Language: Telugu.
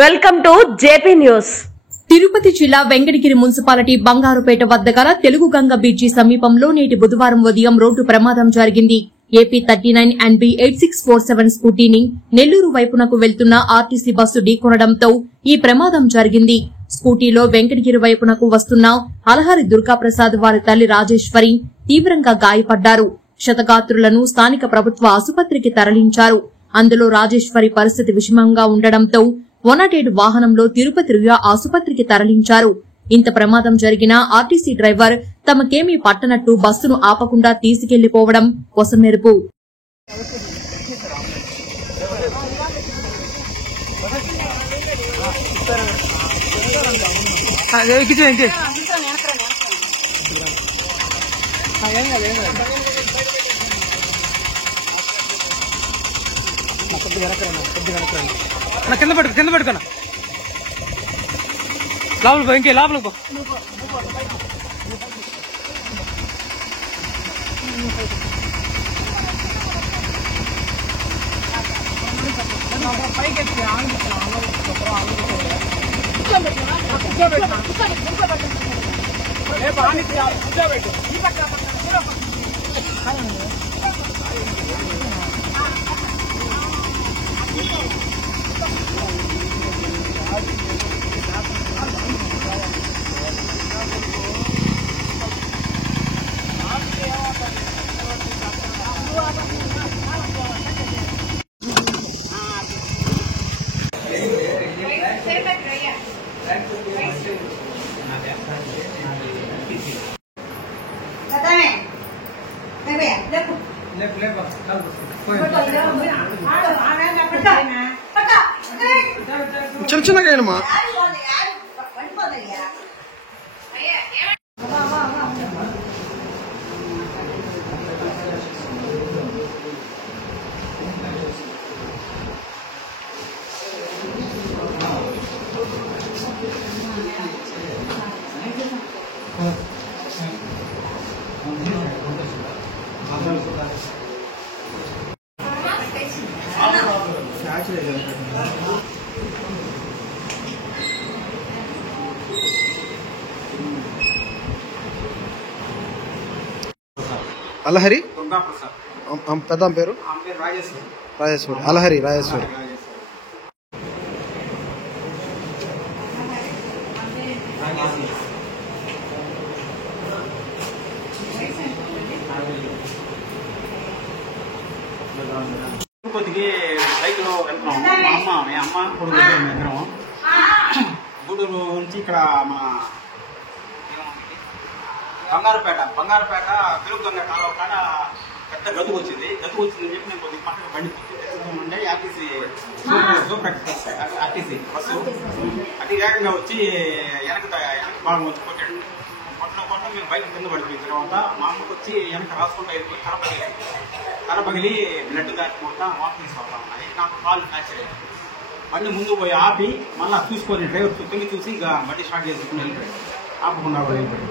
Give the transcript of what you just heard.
Welcome to JP news. Tirupati జిల్లా వెంకటగిరి మున్సిపాలిటీ బంగారుపేట వద్ద గల తెలుగు గంగ బ్రిడ్జి సమీపంలో నేటి బుధవారం ఉదయం రోడ్డు ప్రమాదం జరిగింది. ఏపీ 39 NB 8647 స్కూటీని నెల్లూరు వైపునకు వెళ్తున్న ఆర్టీసీ బస్సు ఢీకొనడంతో ఈ ప్రమాదం జరిగింది. స్కూటీలో వెంకటగిరి వైపునకు వస్తున్న అలహరి దుర్గాప్రసాద్ వారి తల్లి రాజేశ్వరి తీవ్రంగా గాయపడ్డారు. క్షతగాత్రులను స్థానిక ప్రభుత్వ ఆసుపత్రికి తరలించారు. అందులో రాజేశ్వరి పరిస్థితి విషమంగా ఉండడంతో 108 వాహనంలో తిరుపతి రుయా ఆసుపత్రికి తరలించారు. ఇంత ప్రమాదం జరిగినా ఆర్టీసీ డ్రైవర్ తమకేమీ పట్టనట్టు బస్సును ఆపకుండా తీసుకెళ్లిపోవడం కొసమెరుపు. కింద పట్టుకున్నా లోపలికి పో, ఇంకే లోపలికి పో. చిన్న చిన్నగా అలహరి పెద్ద పేరు రాజేశ్వరి. అలహరి రాజేశ్వరి. తిరుపతికి బైక్ లో వెళ్తున్నాము. మీ అమ్మ కొడుకు ఇద్దరం గూడూరు నుంచి ఇక్కడ మన బంగారుపేట తెలుగు గంగ కాలువ కాడ పెద్ద గతుకు వచ్చింది చెప్పి నేను కొద్దిగా పక్కన బండి ఉండే ఆర్టీసీ బస్సు అతి వేగంగా వచ్చి వెనక భాగం వచ్చి కొట్టాడు. కొట్టడం మేము బైక్ కింద పడిపోయిన తర్వాత మా అమ్మకు వచ్చి వెనక రాసుకుంటా వెళ్ళిపోయి కరపగిలి బ్లడ్ దాటుకుంటా వాకింగ్ తీసుకోవడం ఉన్నాయి. నాకు కాలు ఫ్రాక్చర్ అయ్యాయి. బండి ముందు పోయి ఆపి మళ్ళీ చూసుకొని డ్రైవర్ తొంగి చూసి ఇక బండి స్టార్ట్ చేసుకుని వెళ్ళిపోయాడు. ఆపకుండా వెళ్ళిపోయాడు.